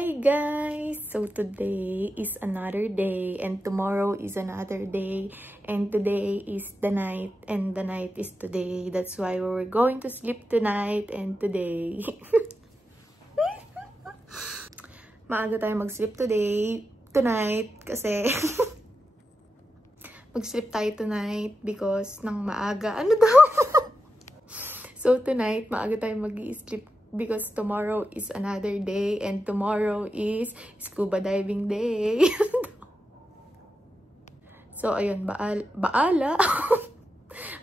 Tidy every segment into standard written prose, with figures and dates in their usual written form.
Hi guys! So today is another day and tomorrow is another day and today is the night and the night is today. That's why we're going to sleep tonight and today. Maaga tayo mag-sleep tonight kasi mag-sleep tayo tonight because ng maaga. Ano daw? So tonight, maaga tayo mag-sleep because tomorrow is another day and tomorrow is scuba diving day. So ayun, bahala.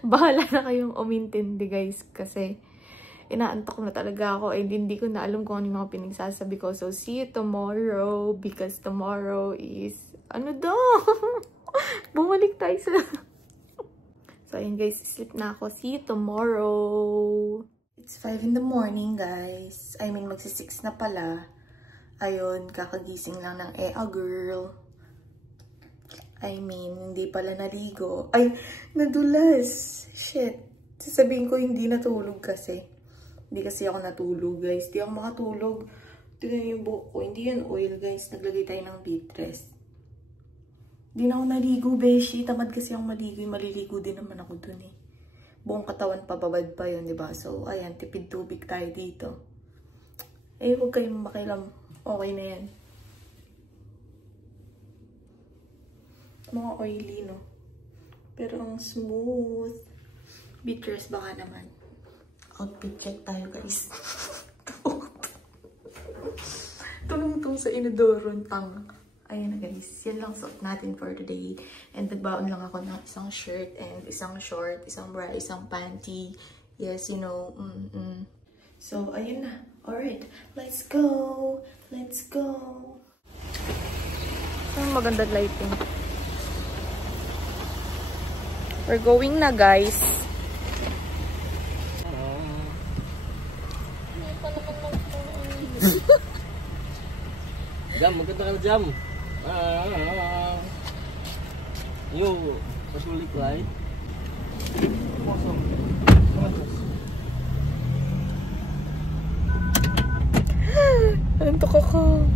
Bahala na kayong umintindi guys kasi inaantok na talaga ako and hindi ko na alam kung ano yung mga pinagsasabi ko. So see you tomorrow because tomorrow is ano daw? Bumalik tayo sa... So ayun guys, sleep na ako. See you tomorrow. It's 5 in the morning, guys. I mean, magsi-6 na pala. Ayun, kakagising lang ng girl. I mean, hindi pala naligo. Ay, nadulas. Shit. Sasabihin ko hindi natulog kasi. Hindi kasi ako natulog, guys. Hindi ako makatulog. Tignan yung buhok ko. Hindi yan oil, guys. Naglagay tayo ng beatrice. Hindi na ako naligo, beshi. Tamad kasi akong maligo. Maliligo din naman ako dun eh. Buong katawan pababad pa yun, diba? So, ayan, tipid tubig tayo dito. Eh, huwag kayong makilam. Okay na yan. Mga oily, no? Pero ang smooth. Beatrice baka naman. Outfit check tayo, guys. Tunong-tung sa inodoron tang. Ayan na guys, yan lang suot natin for today. And nagbaon lang ako ng isang shirt and isang short, isang bra, isang panty. Yes, you know. So, ayun na. Alright, let's go. Let's go. Ang magandang lighting. We're going na guys. Jam, maganda ka na jam. Yo, pasulik right? Antok ako.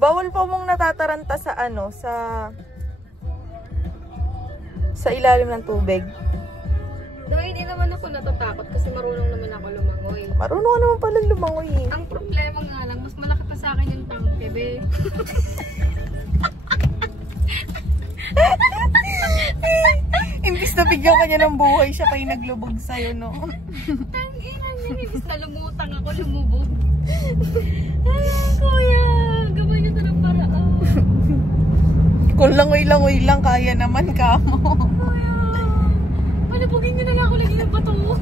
Bawal po mong natataranta sa ano, sa ilalim ng tubig. No, hindi naman ako natatakot kasi marunong naman ako lumangoy. Marunong ka naman pala lumangoy. Ang problema nga lang, mas malaki pa sa akin yung tangke, be. Imbis na bigyan ka niya ng buhay, siya pa yung naglubog sa'yo, no? Tanginan yun, imbis na lumutang ako, lumubog. Ay, kuya, gawin niyo ito ng paraan. Kung langoy-langoy lang, kaya naman ka mo. Kuya, palabugin niyo na lang ako lagi ng bato mo.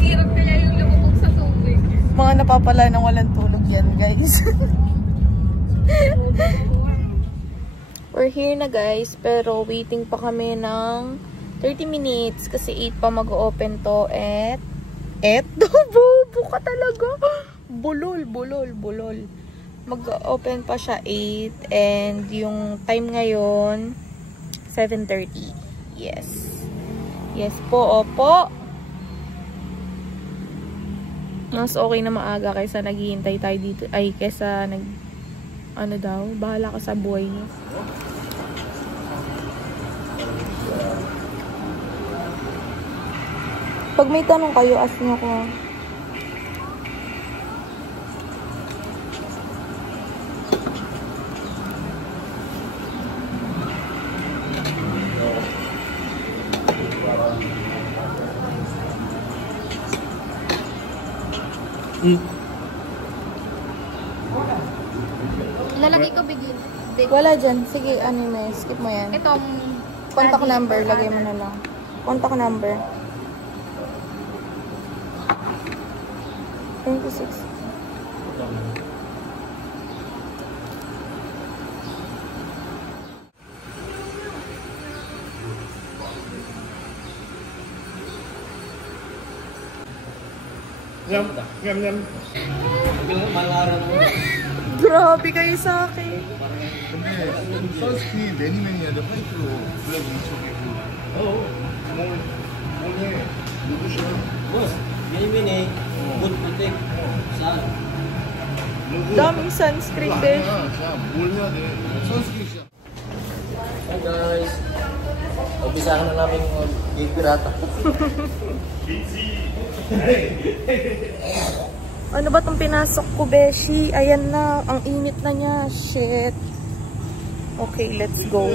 Hirap kaya yung lumubog sa tubig. Mga napapala ng walang tulog yan, guys. We're here na guys, pero waiting pa kami ng 30 minutes kasi 8 pa mag-open to at bobo ka talaga. Bulol. Mag-open pa siya 8 and yung time ngayon 7:30. Yes. Yes po, opo. Mas okay na maaga kaysa naghihintay tayo dito. Ay, kaysa ano daw, bahala ka sa buhay niyo. Pag may tanong kayo, ask niyo ko. Lalagay ko big. Wala dyan. Sige, anime. Skip mo yan. Itong Contact number. Lagay mo na lang. Contact number. 26. Ngam. Malaran mo. Grabe kayo sa akin. 근데 솔직히 매니매니아들 화이트로 블랙 인식이고 몸에 누구시나? Boss, mini-mini. Good, putik. Saan? Daming sunscreen din. 자, 뭘 해야 돼? 선스크린 시작. Hi guys. Umpisahan na namin yung gate pirata. Ano ba tong pinasok ko, Beshi? Ayan na, ang init na niya. Shit. Okay, let's go.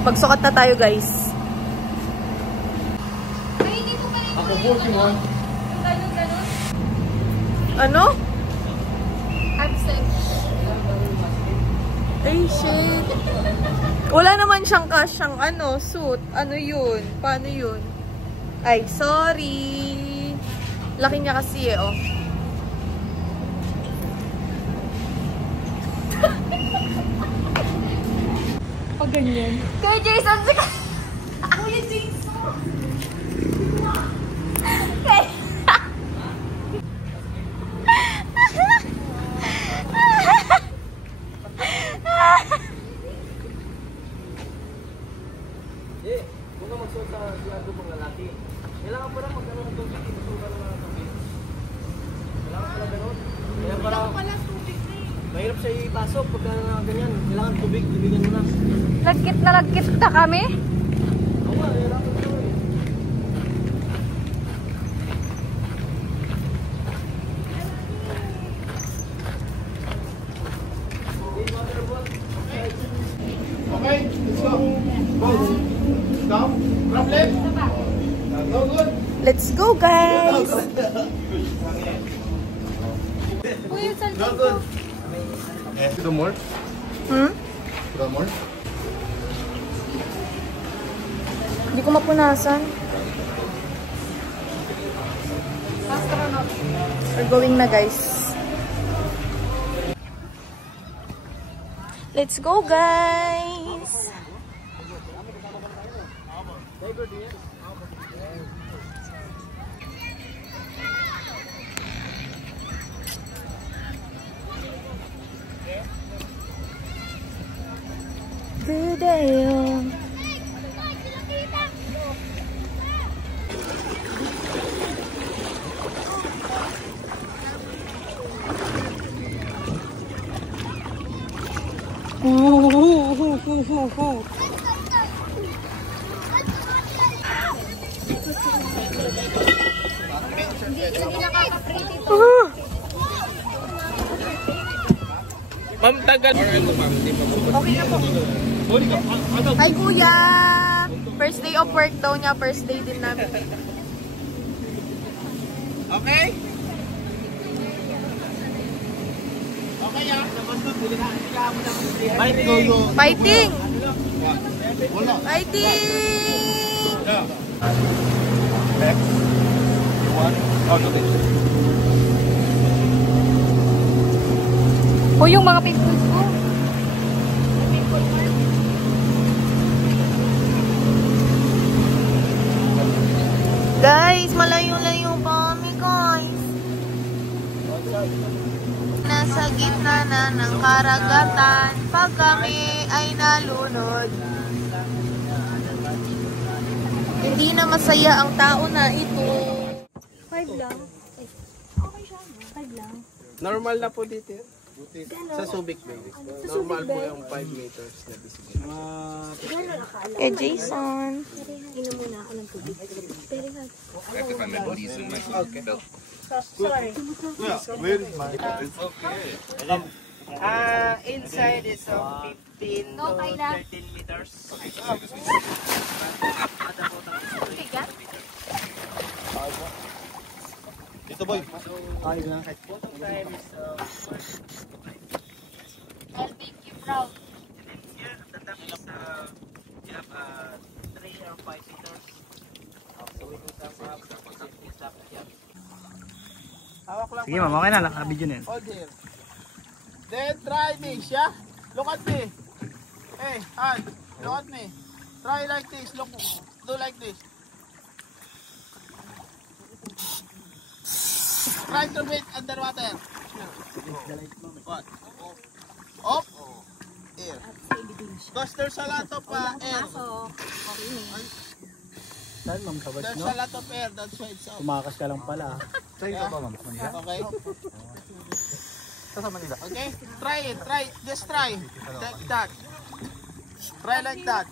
Magsukat na tayo, guys. Ay, hindi ko pa rin Ako yung 41. yung ganun-ganun. Ano? Absent. Ay, shit. Wala naman siyang kasyang suit. Ano yun? Paano yun? Ay, sorry. Laki niya kasi oh. Pag ganyan. Kuya Jason, Kuya Jason! Eh, kung ka magsuot sa siyago pang lalaki, kailangan pa lang magkaroon ng tubig. Masuot ka ng tubig. Kailangan pala gano'n. Kaya parang mahirap siya ipasok pagka ganyan. Kailangan tubig, bibigyan mo na. Lagkit na lagkit na kami. Oo nga, kailangan ko ito eh. Okay, let's go. Go. Stop. Drop left. Go good. Let's go, guys! Kuya, saan Go good. To the more. Hmm? To the more. Hindi ko mapunasan. We're going na, guys. Let's go, guys! Good day, oh. Ma'am, tagal. Okay na po. Hi, Kuya! First day of work daw niya. First day din namin. Okay? Fighting! Fighting! Wala. Fighting! Yeah. Left. One. Out of it. O yung mga pimples ko. Guys, malayo-layo pa kami, guys. Nasa gitna na ng karagatan pag kami ay nalunod. Hindi na masaya ang tao na ito. 5 lang. Okay siya. 5 lang. Normal na po dito yan. Sa Subic, baby. Normal po yung 5 meters na visibility. Eh, Jason. Yeah. Where is my? It's okay. Inside is 15 to 13 meters. Dito boy. Bottom time is I'll make you proud. here. The top is you have 3 or 5 meters. So we do some stop. Hawak lang. Sige ma'am, okay na. Naka-video na yun. Hold here. Then try this, yeah? Look at me. Hey, hand. Look at me. Try like this. Look. Do like this. Try to breathe underwater. What? Up. Here. Because there's a lot of air. Saan, ma'am? Sa There's a lot of air, that's why it's up. Tumakas ka lang pala. Saan ito ba, ma'am? Sa Manila? Okay? Sa Manila? Okay? Try it, try. Just try. Like that. Try like that.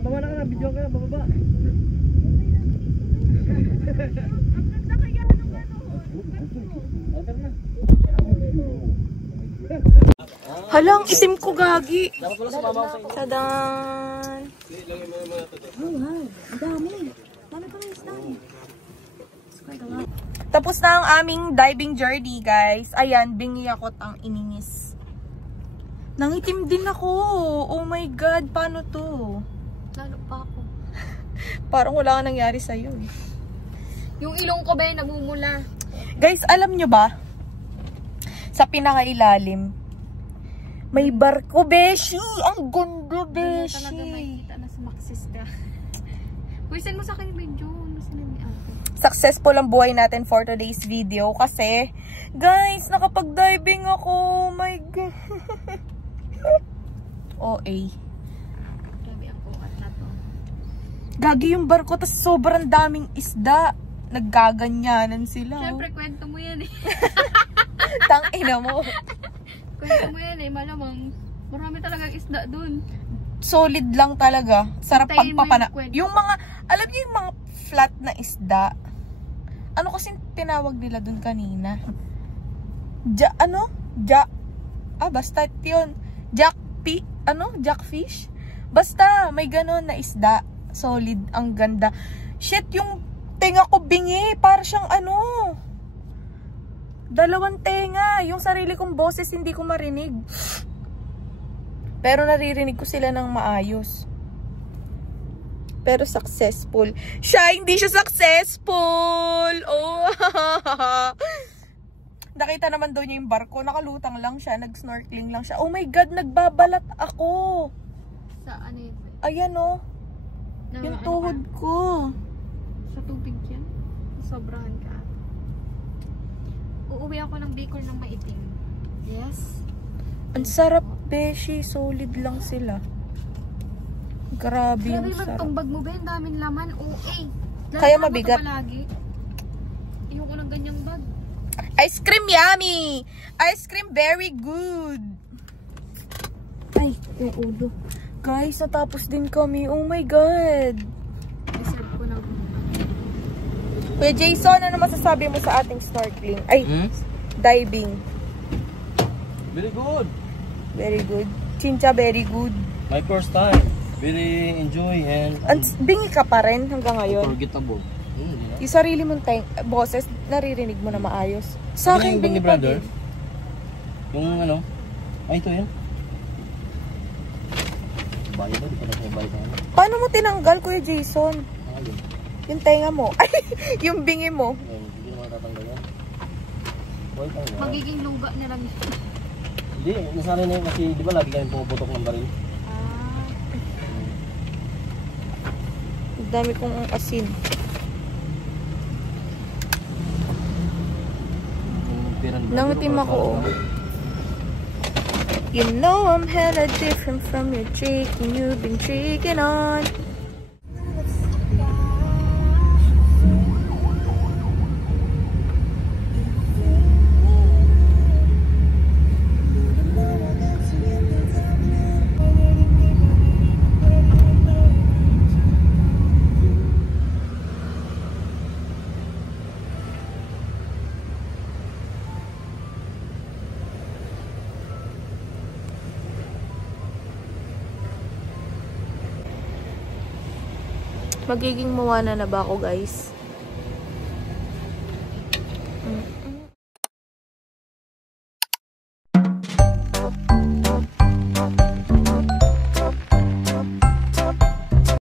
Baba na ka na, video ka na, bababa. Halang, itim ko gagi. Dapat pala sumama ko sa inyo. Tadan! Tapos na ang aming diving journey, guys. Ayan, bingi ako ang ininis. Nangitim din ako. Oh my God, paano to? Lalo pa ako. Parang wala ka nangyari sa'yo. Eh. Yung ilong ko ba namumula? Guys, alam nyo ba? Sa pinakailalim, may barko, beshi! Ang gondo, beshi! Talaga makikita na sumaksis ka. Pwisan mo sa akin yung video. Successful ang buhay natin for today's video kasi, guys, nakapag-diving ako. Oh my God. OA. Grabe ang kukat na to. Gagi yung barko, tas sobrang daming isda. Naggaganyanan sila. Siyempre, kwento mo yan eh. Tangina mo. Kwento mo yan eh. Malamang, marami talagang isda dun. Solid lang talaga. Sarap Hintayin mo pagpapana. yung kwento. Yung mga, alam niyo yung mga flat na isda? Ano kasi tinawag nila dun kanina? Basta yun. Jackfish? Basta, may ganon na isda. Solid, ang ganda. Shit, yung tenga ko bingi. Para siyang dalawang tenga. Yung sarili kong boses, hindi ko marinig. Pero naririnig ko sila ng maayos. Pero successful. Siya, hindi siya successful! Oh! Nakita naman daw niya yung barko. Nakalutang lang siya. Nag-snorkeling lang siya. Oh my God, nagbabalat ako. Sa ano yun? Ayan oh. Yung tuhod ko. Sa tubig yan? Sobrahan ka. Uuwi ako ng Bicol ng maitim. Yes. Ang sarap, beshi. Solid lang sila. Grabe yung Grabe sarap. magtumbag mo ba? Ang daming laman. OA. Kaya mabigat. Ayoko ng ganyang bag. Ice cream yummy! Ice cream very good! Ay, yung ulo. Guys, natapos din kami. Oh my God! Deserve ko ng Kuya Jason, ano masasabi mo sa ating snorkeling? Ay, diving. Very good. Very good. Chincha, very good. My first time. Very enjoy and Bingi ka pa rin hanggang ngayon. unforgettable. Yung sarili mong boses, naririnig mo na maayos. Sa akin, bingi pa din. Yung ito yan. Bayo ba? Di pa natin bayo na. Paano mo tinanggal, Kuya Jason? Ayun. Yung tenga mo. Ay, yung bingi mo. Hindi naman tatanggal yan. Boy, tanggal. magiging luga na lang. Hindi, nasanay na yun kasi di ba lagi kami pumuputok ng baril? Dami kong asin. Nangitim ako, oh. You know I'm hella different from your chick and you've been tricking on. Magiging Moana na ba ako, guys?